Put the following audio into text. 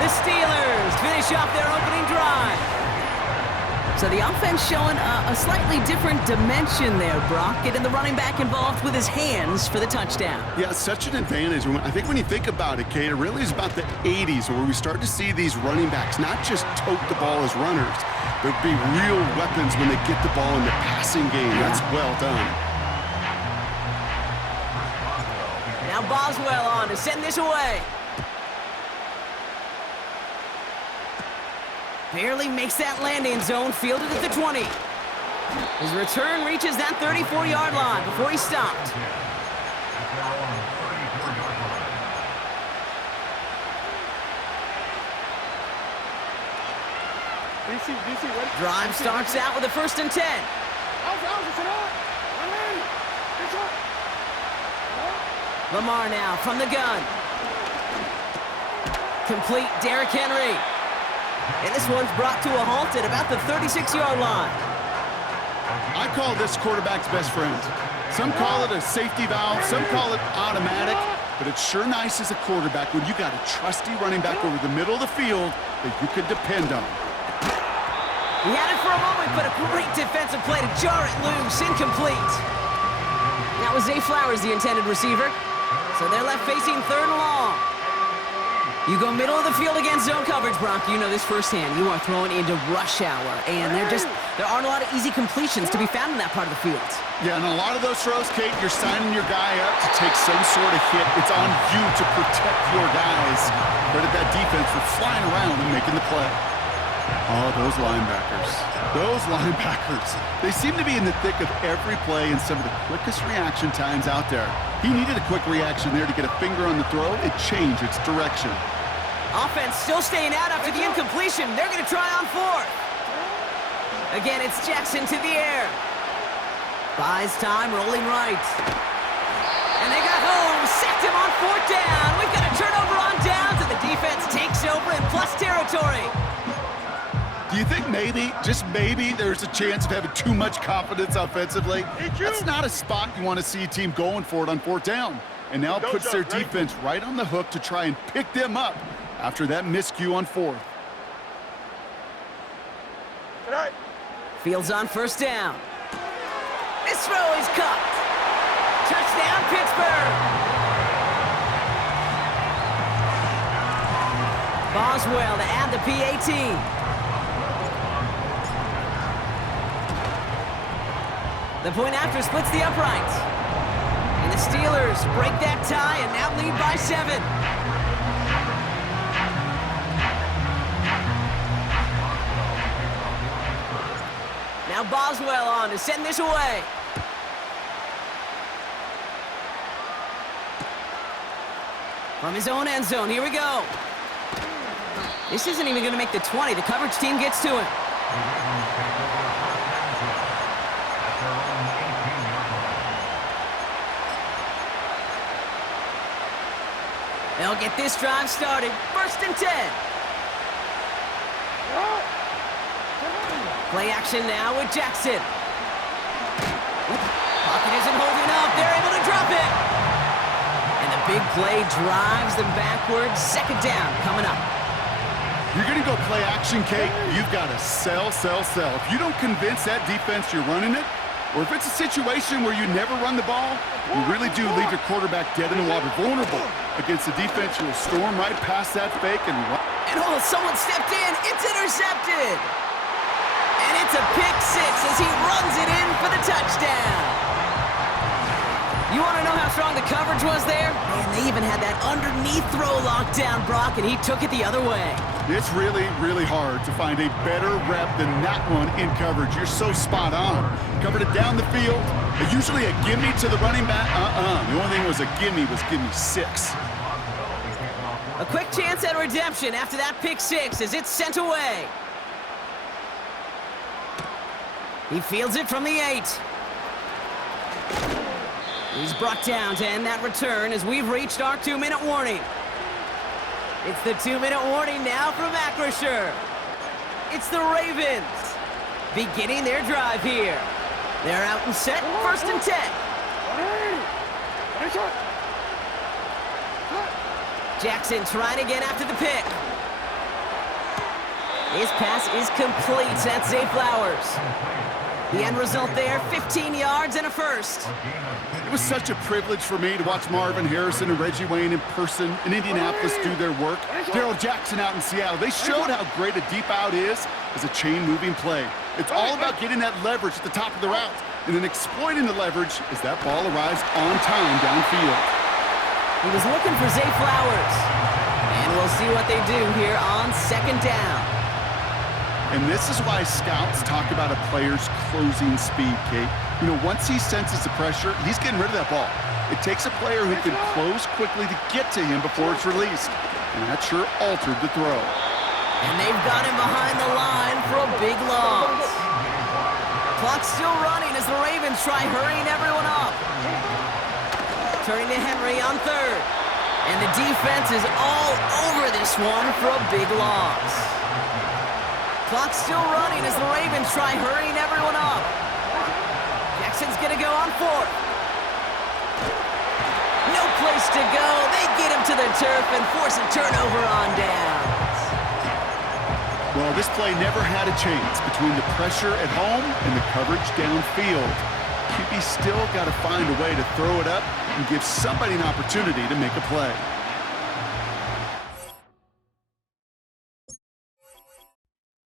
The Steelers finish off their opening drive. So the offense showing a slightly different dimension there, Brock. Getting the running back involved with his hands for the touchdown. Yeah, such an advantage. I think when you think about it, Kate, it really is about the 80s where we start to see these running backs not just tote the ball as runners, but be real weapons when they get the ball in the passing game. That's well done. Now Boswell on to send this away. Barely makes that landing zone, fielded at the 20. His return reaches that 34-yard line before he stopped. Drive starts out with a 1st and 10. Lamar now from the gun. Complete, Derrick Henry. And this one's brought to a halt at about the 36-yard line. I call this quarterback's best friend. Some call it a safety valve, some call it automatic, but it's sure nice as a quarterback when you got a trusty running back over the middle of the field that you could depend on. He had it for a moment, but a great defensive play to jar it loose, incomplete. That was Zay Flowers, the intended receiver. So they're left facing 3rd and long. You go middle of the field against zone coverage, Brock. You know this firsthand. You are throwing into rush hour, and there aren't a lot of easy completions to be found in that part of the field. Yeah, and a lot of those throws, Kate, you're signing your guy up to take some sort of hit. It's on you to protect your guys. Credit that defense for flying around and making the play. Oh, those linebackers. Those linebackers. They seem to be in the thick of every play and some of the quickest reaction times out there. He needed a quick reaction there to get a finger on the throw. It changed its direction. Offense still staying out after the incompletion. They're going to try on 4th. Again, it's Jackson to the air. Buys time, rolling right. And they got home. Sacked him on 4th down. We've got a turnover on downs, and the defense takes over in plus territory. Do you think maybe, just maybe, there's a chance of having too much confidence offensively? That's not a spot you want to see a team going for it on 4th down. And now it puts their defense right on the hook to try and pick them up after that miscue on 4th. Fields on 1st down. This throw is caught. Touchdown, Pittsburgh. Boswell to add the PAT. The point after splits the uprights. And the Steelers break that tie and now lead by 7. Now Boswell on to send this away. From his own end zone, here we go. This isn't even going to make the 20. The coverage team gets to him. They'll get this drive started. 1st and 10. Play action now with Jackson. Pocket isn't holding up. They're able to drop it. And the big play drives them backwards. 2nd down coming up. You're going to go play action, Kate. You've got to sell. If you don't convince that defense you're running it, or if it's a situation where you never run the ball, you really do leave your quarterback dead in the water, vulnerable against the defense. You'll storm right past that fake and oh, someone stepped in. It's intercepted. And it's a pick 6 as he runs it in for the touchdown. You want to know how strong the coverage was there? Man, they even had that underneath throw locked down, Brock, and he took it the other way. It's really, really hard to find a better rep than that one in coverage. You're so spot on. Covered it down the field. Usually a gimme to the running back. The only thing was a gimme 6. A quick chance at redemption after that pick 6 as it's sent away. He fields it from the 8. He's brought down to end that return as we've reached our 2-minute warning. It's the 2-minute warning now from Acrisure. It's the Ravens beginning their drive here. They're out and set, 1st and 10. Jackson trying again after the pick. His pass is complete. That's Zay Flowers. The end result there, 15 yards and a first. It was such a privilege for me to watch Marvin Harrison and Reggie Wayne in person in Indianapolis do their work. Darrell Jackson out in Seattle. They showed how great a deep out is as a chain-moving play. It's all about getting that leverage at the top of the route and then exploiting the leverage as that ball arrives on time downfield. He was looking for Zay Flowers. And we'll see what they do here on second down. And this is why scouts talk about a player's closing speed, Kate. You know, once he senses the pressure, he's getting rid of that ball. It takes a player who can close quickly to get to him before it's released. And that sure altered the throw. And they've got him behind the line for a big loss. Clock's still running as the Ravens try hurrying everyone up. Turning to Henry on third. And the defense is all over this one for a big loss. Clock's still running as the Ravens try hurrying everyone up. Jackson's gonna go on fourth. No place to go. They get him to the turf and force a turnover on downs. Well, this play never had a chance between the pressure at home and the coverage downfield. QB still got to find a way to throw it up and give somebody an opportunity to make a play.